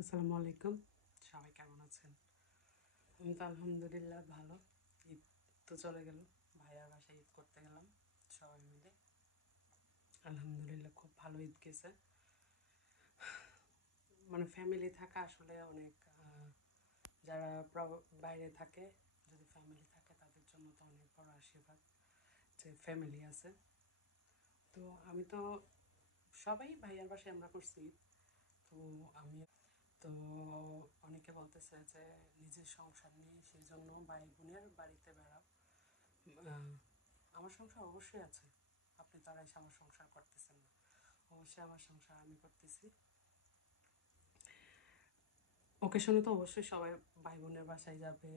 আসসালামু আলাইকুম। সবাই কেমন আছেন? আমি তো আলহামদুলিল্লাহ ভালো। ঈদ তো চলে গেল, ভাইয়ার বাসায় ঈদ করতে গেলাম সবাই মিলে। আলহামদুলিল্লাহ খুব ভালো ঈদ গেছে। মানে ফ্যামিলি থাকা আসলে অনেক যারা বাইরে থাকে, যদি ফ্যামিলি থাকে তাদের জন্য তো অনেক বড় আশীর্বাদ যে ফ্যামিলি আছে। তো আমি তো সবাই ভাইয়ার বাসায় আমরা করছি। তো আমি তো অনেকে বলতেছে যে নিজের সংসার নেই, সেই জন্য ভাই বোনের বাড়িতে বেড়াও। আহ, আমার সংসার অবশ্যই আছে। আপনি তো আর এসে আমার সংসার করতেছেন না। অবশ্যই আমার সংসার আমি করতেছি। ওকেশনে তো অবশ্যই সবাই ভাই বোনের বাসায় যাবে,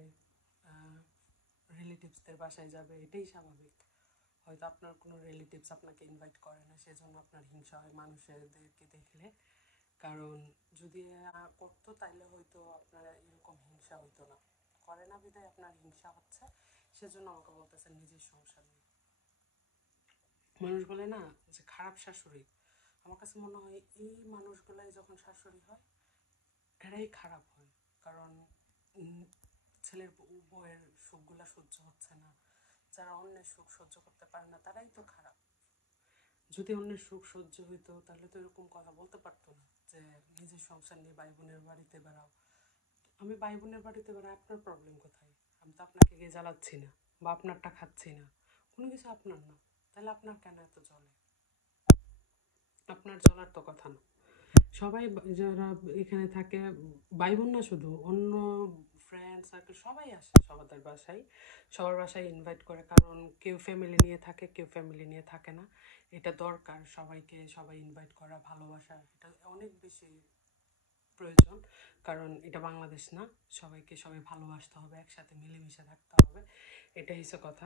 রিলেটিভসদের বাসায় যাবে, এটাই স্বাভাবিক। হয়তো আপনার কোনো রিলেটিভস আপনাকে ইনভাইট করে না, সেজন্য আপনার হিংসা হয় মানুষদেরকে দেখলে। কারণ যদি করতো তাইলে হয়তো আপনার এরকম হিংসা হইতো না। করে না বিধায় আপনার হিংসা হচ্ছে, সেজন্য আমাকে বলতেছেন নিজের সংসার নেই। মানুষ বলে না যে খারাপ শাশুড়ি, আমার কাছে মনে হয় এই মানুষগুলাই যখন শাশুড়ি হয় এরাই খারাপ হয়। কারণ ছেলের বউয়ের সুখগুলা সহ্য হচ্ছে না, যারা অন্যের সুখ সহ্য করতে পারে না তারাই তো খারাপ। যদি অন্যের সুখ সহ্য হইতো তাহলে তো এরকম কথা বলতে পারতো না যে নিজের সংসার নিয়ে ভাই বোনের বাড়িতে বেড়াও। আমি ভাই বোনের বাড়িতে বেড়াই, আপনার প্রবলেম কোথায়? আমি তো আপনাকে গিয়ে জ্বালাচ্ছি না বা আপনারটা খাচ্ছি না, কোনো কিছু আপনার না, তাহলে আপনার কেন এত জ্বলে? আপনার জ্বলার তো কথা না। সবাই যারা এখানে থাকে, ভাই বোন না শুধু, অন্য ফ্রেন্ড সার্কেল সবাই আসে সবার বাসায়। সবার বাসায় ইনভাইট করে, কারণ কেউ ফ্যামিলি নিয়ে থাকে, কেউ ফ্যামিলি নিয়ে থাকে না। এটা দরকার, সবাইকে সবাই ইনভাইট করা, ভালোবাসা, এটা অনেক বেশি প্রয়োজন। কারণ এটা বাংলাদেশ না, সবাইকে সবাই ভালোবাসতে হবে, একসাথে মিলেমিশে থাকতে হবে, এটাই হচ্ছে কথা।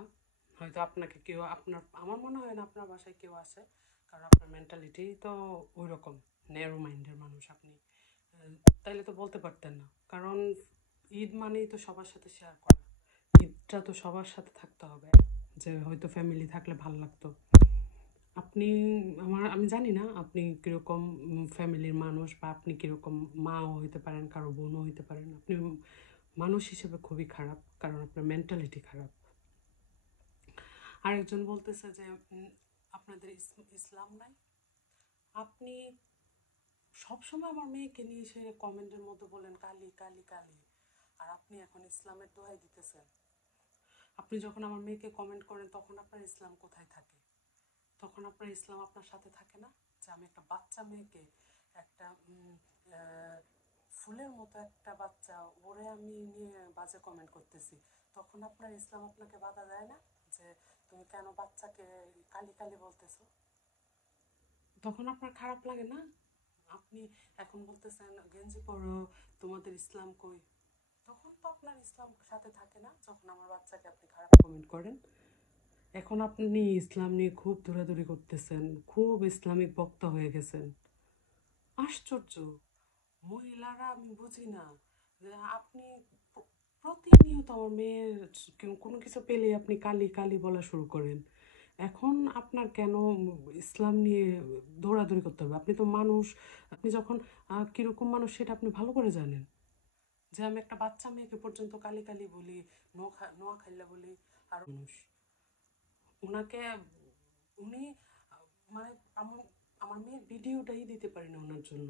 হয়তো আপনাকে কেউ আপনার, আমার মনে হয় না আপনার বাসায় কেউ আসে, কারণ আপনার মেন্টালিটি তো ওই রকম ন্যারো মাইন্ডের মানুষ আপনি। তাইলে তো বলতে পারতেন না। কারণ ঈদ মানেই তো সবার সাথে শেয়ার করা, ঈদটা তো সবার সাথে থাকতে হবে। যে হয়তো ফ্যামিলি থাকলে ভালো লাগতো। আপনি, আমি জানি না আপনি কীরকম ফ্যামিলির মানুষ, বা আপনি কীরকম মাও হইতে পারেন, কারো বোনও হইতে পারেন। আপনি মানুষ হিসেবে খুবই খারাপ, কারণ আপনার মেন্টালিটি খারাপ। আরেকজন বলতেছে যে আপনাদের ইসলাম নাই। আপনি সবসময় আমার মেয়েকে নিয়ে এসে কমেন্টের মধ্যে বলেন কালি কালি কালি, আর আপনি এখন ইসলামের দোহাই দিতেছেন। আপনি যখন আমার মেয়েকে কমেন্ট করেন তখন আপনার ইসলাম কোথায় থাকে? তখন আপনার ইসলাম আপনার সাথে থাকে না? যে আমি একটা বাচ্চা মেয়েকে, একটা ফুলের মতো একটা বাচ্চা, ওরে আমি নিয়ে বাজে কমেন্ট করতেছি, তখন আপনার ইসলাম আপনাকে বাধা দেয় না যে তুমি কেন বাচ্চাকে কালি কালি বলতেছো? তখন আপনার খারাপ লাগে না? আপনি এখন বলতেছেন গেঞ্জি পরো, তোমাদের ইসলাম কই? তখন তো আপনার ইসলাম সাথে থাকে না, যখন আমার বাচ্চাকে আপনি খারাপ কমেন্ট করেন। এখন আপনি ইসলাম নিয়ে খুব দৌড়াদৌড়ি করতেছেন, খুব ইসলামিক বক্তা হয়ে গেছেন। আশ্চর্য! মহিলারা আমি বুঝি না যে আপনি প্রতিনিয়ত আমার মেয়ের কোনো কিছু পেলে আপনি কালি কালি বলা শুরু করেন। এখন আপনার কেন ইসলাম নিয়ে দৌড়াদৌড়ি করতে হবে? আপনি তো মানুষ। আপনি যখন কীরকম মানুষ সেটা আপনি ভালো করে জানেন। যে আমি একটা বাচ্চা মেয়েকে পর্যন্ত কালি কালি বলি, নোয়া খাইলা বলি। আর মানুষ ওনাকে, উনি মানে আমার আমার মেয়ের ভিডিওটাই দিতে পারি না ওনার জন্য,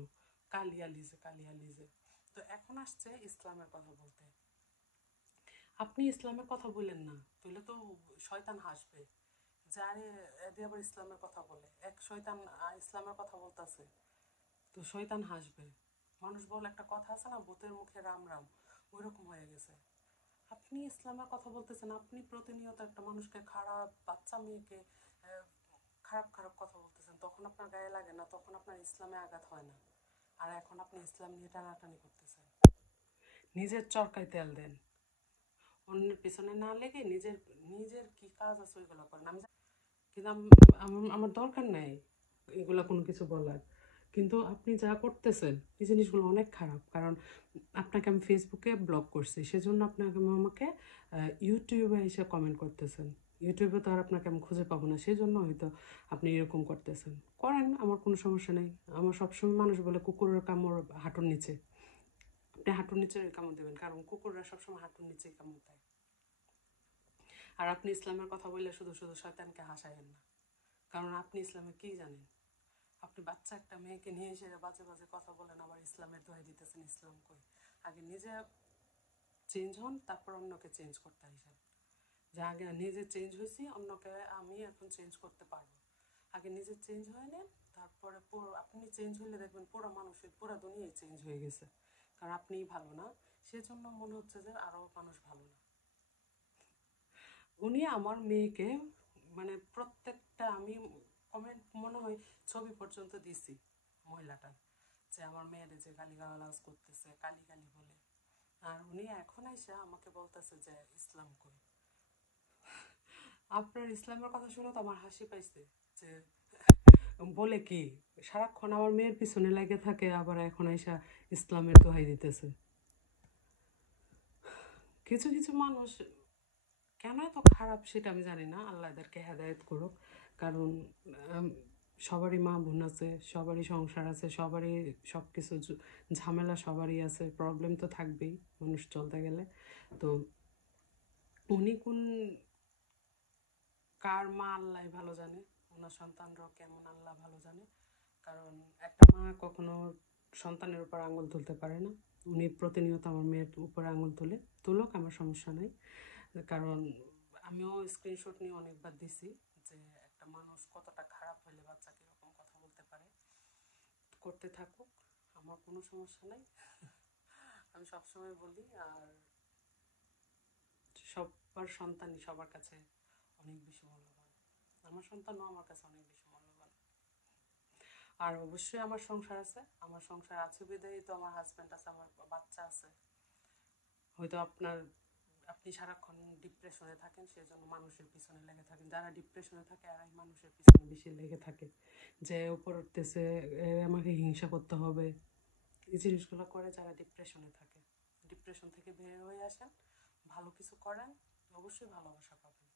কালিয়া লিজে কালিয়া লিজে। তো এখন আসছে ইসলামের কথা বলতে। আপনি ইসলামের কথা বললেন না, তাহলে তো শয়তান হাসবে যে আরে এদি আবার ইসলামের কথা বলে, এক শয়তান ইসলামের কথা বলতেছে, তো শয়তান হাসবে। মানুষ বলে একটা কথা আছে না, ভূতের মুখে রাম রাম, ওই রকম হয়ে গেছে। আপনি ইসলামের কথা বলতেছেন, আপনি প্রতিনিয়ত একটা মানুষকে, খারাপ বাচ্চা মেয়েকে খারাপ খারাপ কথা বলতেছেন, তখন আপনার গায়ে লাগে না? তখন আপনার ইসলামে আঘাত হয় না? আর এখন আপনি ইসলাম নিয়ে টানাটানি করতেছেন। নিজের চরকায় তেল দেন, অন্যের পিছনে না লেগে নিজের নিজের কি কাজ আছে ওইগুলো করেন। আমি কিন্তু আমার দরকার নাই এগুলো কোনো কিছু বলার। কিন্তু আপনি যা করতেছেন এই জিনিসগুলো অনেক খারাপ। কারণ আপনাকে আমি ফেসবুকে ব্লক করছি, সেজন্য আপনাকে আমাকে ইউটিউবে এসে কমেন্ট করতেছেন। ইউটিউবে তো আর আপনাকে আমি খুঁজে পাবো না, সেই জন্য হয়তো আপনি এরকম করতেছেন। করেন, আমার কোনো সমস্যা নেই। আমার সবসময় মানুষ বলে কুকুরের কামড় হাঁটুর নিচে, আপনি হাঁটুর নিচে কামড় দেবেন, কারণ কুকুররা সবসময় হাঁটুর নিচেই কামড় দেয়। আর আপনি ইসলামের কথা বললে শুধু শুধু শয়তানকে হাসাইয়েন না, কারণ আপনি ইসলামে কি জানেন? আপনি বাচ্চা একটা মেয়েকে নিয়ে এসে বাজে বাজে কথা বলেন, আবার ইসলামের দোহাই দিতেছেন। ইসলাম কই? আগে নিজে চেঞ্জ হন, তারপর অন্যকে চেঞ্জ করতে আসেন। যে আগে নিজে চেঞ্জ হয়েছি, অন্যকে আমি এখন চেঞ্জ করতে পারবো। আগে নিজে চেঞ্জ হয়ে নেন, তারপরে পুরো আপনি চেঞ্জ হলে দেখবেন পুরো মানুষের পুরো দুনিয়ায় চেঞ্জ হয়ে গেছে। কারণ আপনিই ভালো না, সেজন্য মনে হচ্ছে যে আরও মানুষ ভালো না। উনি আমার মেয়েকে মানে প্রত্যেকটা, আমি কমেন্ট মনে হয় ছবি পর্যন্ত দিছি মহিলাটার, যে আমার মেয়েদের যে গালিগালাজ করতেছে, কালি কালি বলে। আর উনি এখন এসে আমাকে বলতেছে যে ইসলাম কই। আপনার ইসলামের কথা শুনে তো আমার হাসি পাইছে, যে বলে কি সারাক্ষণ আমার মেয়ের পিছনে লেগে থাকে, আবার এখন এসে ইসলামের দোহাই দিতেছে। কিছু কিছু মানুষ কেন এত খারাপ সেটা আমি জানি না, আল্লাহ এদেরকে হেদায়েত করুক। কারণ সবারই মা বোন আছে, সবারই সংসার আছে, সবারই সব কিছু ঝামেলা সবারই আছে, প্রবলেম তো থাকবেই মানুষ চলতে গেলে। তো উনি কোন কার মা আল্লাহ ভালো জানে, ওনার সন্তানরাও কেমন আল্লাহ ভালো জানে। কারণ একটা মা কখনো সন্তানের উপর আঙুল তুলতে পারে না। উনি প্রতিনিয়ত আমার মেয়ের উপরে আঙুল তুলুক, আমার সমস্যা নেই। কারণ আমিও স্ক্রিনশট নিয়ে অনেকবার দিছি যে একটা মানুষ কতটা খারাপ হলে বাচ্চাকে এরকম কথা বলতে পারে। করতে থাকুক, আমার কোনো সমস্যা নেই। আমি সবসময় বলি, আর সবার সন্তানই সবার কাছে অনেক বেশি মূল্যবান। আমার সন্তানও আমার কাছে অনেক বেশি মূল্যবান। আর অবশ্যই আমার সংসার আছে, আমার সংসার আছে বিধায়ী তো আমার হাজব্যান্ড আছে, আমার বাচ্চা আছে। হয়তো আপনি সারাক্ষণ ডিপ্রেশনে থাকেন, সেজন্য মানুষের পিছনে লেগে থাকেন। যারা ডিপ্রেশনে থাকে এরাই মানুষের পিছনে বেশি লেগে থাকে, যে উপর উঠতেছে আমাকে হিংসা করতে হবে, এই জিনিসগুলো করে যারা ডিপ্রেশনে থাকে। ডিপ্রেশন থেকে বের হয়ে আসেন, ভালো কিছু করেন, অবশ্যই ভালোবাসা পাবেন।